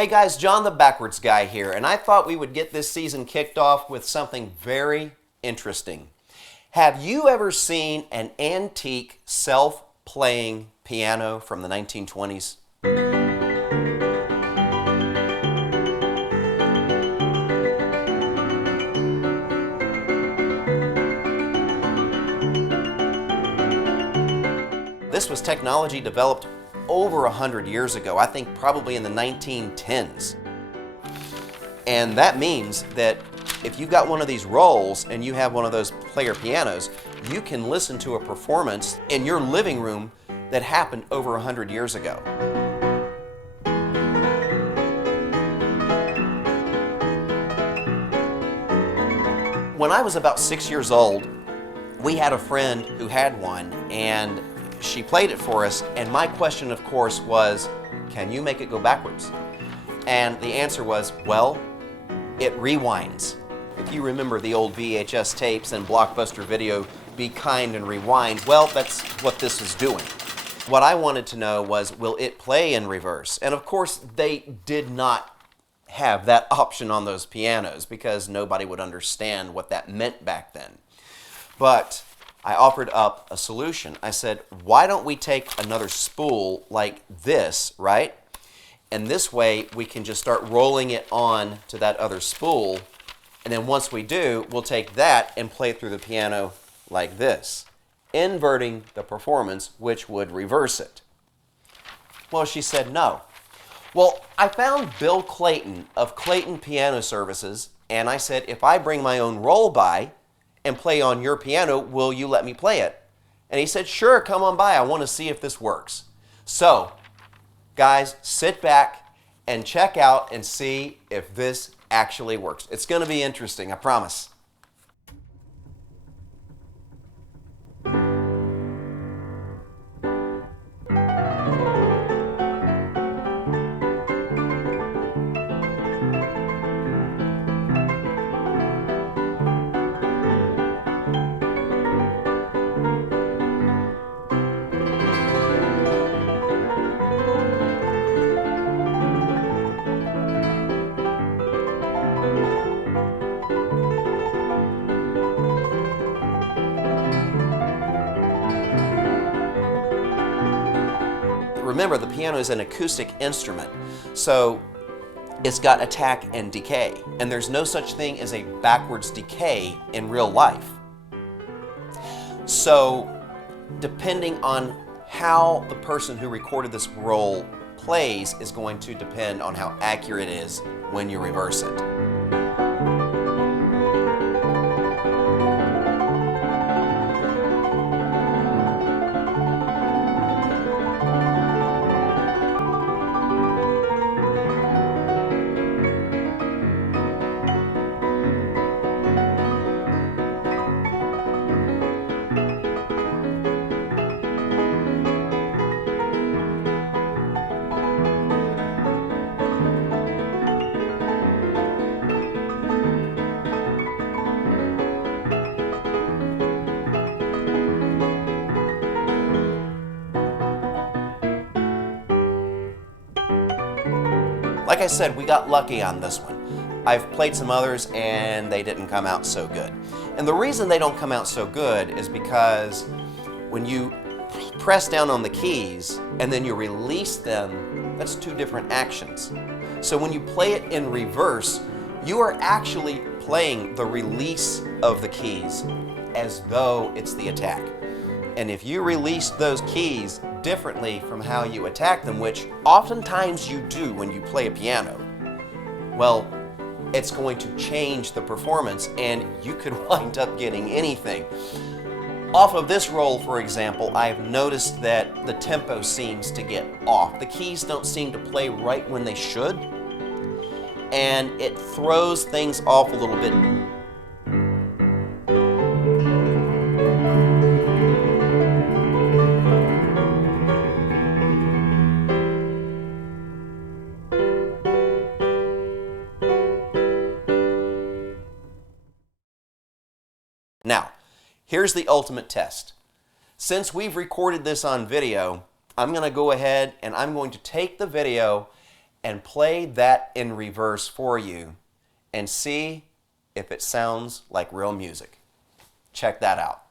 Hey guys, John the Backwards Guy here, and I thought we would get this season kicked off with something very interesting. Have you ever seen an antique self-playing piano from the 1920s? This was technology developed over 100 years ago, I think probably in the 1910s. And that means that if you've got one of these rolls and you have one of those player pianos, you can listen to a performance in your living room that happened over 100 years ago. When I was about 6 years old, we had a friend who had one, and she played it for us, and my question, of course, was, can you make it go backwards? And the answer was, well, it rewinds. If you remember the old VHS tapes and Blockbuster Video, Be Kind and Rewind, well, that's what this is doing. What I wanted to know was, will it play in reverse? And of course, they did not have that option on those pianos because nobody would understand what that meant back then. But I offered up a solution. I said, why don't we take another spool like this, right? And this way we can just start rolling it on to that other spool. And then once we do, we'll take that and play it through the piano like this, inverting the performance, which would reverse it. Well, she said no. Well, I found Bill Clayton of Clayton Piano Services, and I said, if I bring my own roll by and play on your piano, will you let me play it? And he said, sure, come on by. I want to see if this works. So, guys, sit back and check out and see if this actually works. It's going to be interesting, I promise. Remember, the piano is an acoustic instrument, so it's got attack and decay, and there's no such thing as a backwards decay in real life. So, depending on how the person who recorded this roll plays is going to depend on how accurate it is when you reverse it. Like I said, we got lucky on this one. I've played some others and they didn't come out so good. And the reason they don't come out so good is because when you press down on the keys and then you release them, that's two different actions. So when you play it in reverse, you are actually playing the release of the keys as though it's the attack. And if you release those keys differently from how you attack them, which oftentimes you do when you play a piano, well, it's going to change the performance and you could wind up getting anything. Off of this roll, for example, I've noticed that the tempo seems to get off. The keys don't seem to play right when they should, and it throws things off a little bit. Now, here's the ultimate test. Since we've recorded this on video, I'm going to go ahead and I'm going to take the video and play that in reverse for you and see if it sounds like real music. Check that out.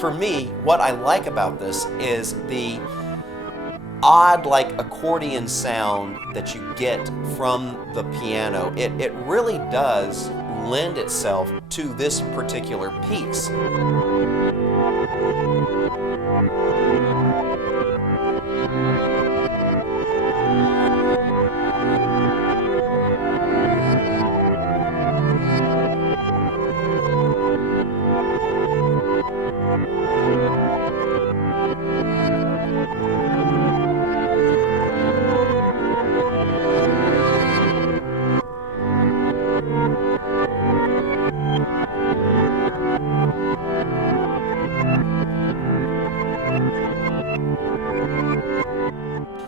For me, what I like about this is the odd, like, accordion sound that you get from the piano. It really does lend itself to this particular piece.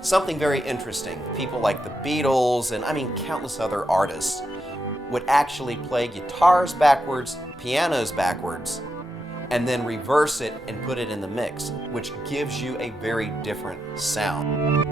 Something very interesting, people like the Beatles and countless other artists would actually play guitars backwards, pianos backwards, and then reverse it and put it in the mix, which gives you a very different sound.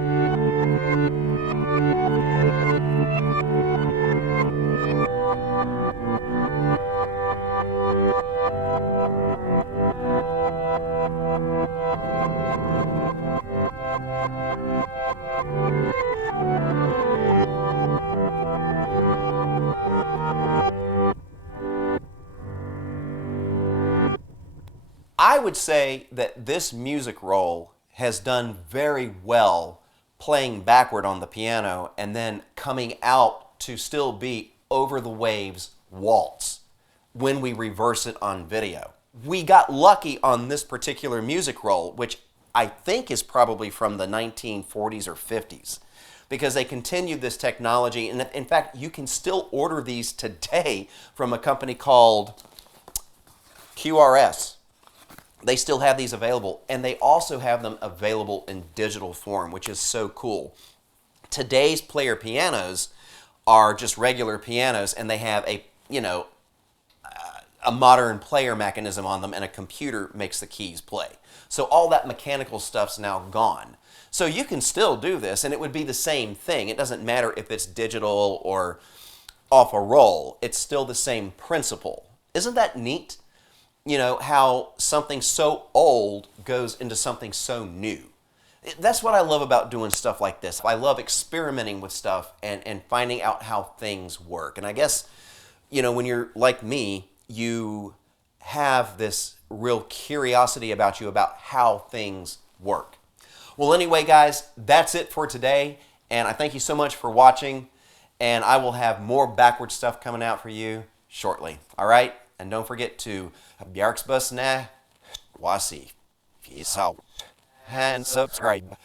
I would say that this music roll has done very well playing backward on the piano and then coming out to still be over the waves waltz when we reverse it on video. We got lucky on this particular music roll, which I think is probably from the 1940s or 50s, because they continued this technology. And in fact, you can still order these today from a company called QRS. They still have these available, and they also have them available in digital form, which is so cool. Today's player pianos are just regular pianos, and they have a modern player mechanism on them, and a computer makes the keys play. So all that mechanical stuff's now gone. So you can still do this, and it would be the same thing. It doesn't matter if it's digital or off a roll. It's still the same principle. Isn't that neat? You know, how something so old goes into something so new. That's what I love about doing stuff like this. I love experimenting with stuff and finding out how things work. And I guess, when you're like me, you have this real curiosity about you about how things work. Well, anyway, guys, that's it for today. And I thank you so much for watching. And I will have more backward stuff coming out for you shortly. All right? And don't forget to Bjarksbussne Wasi. Peace out and subscribe.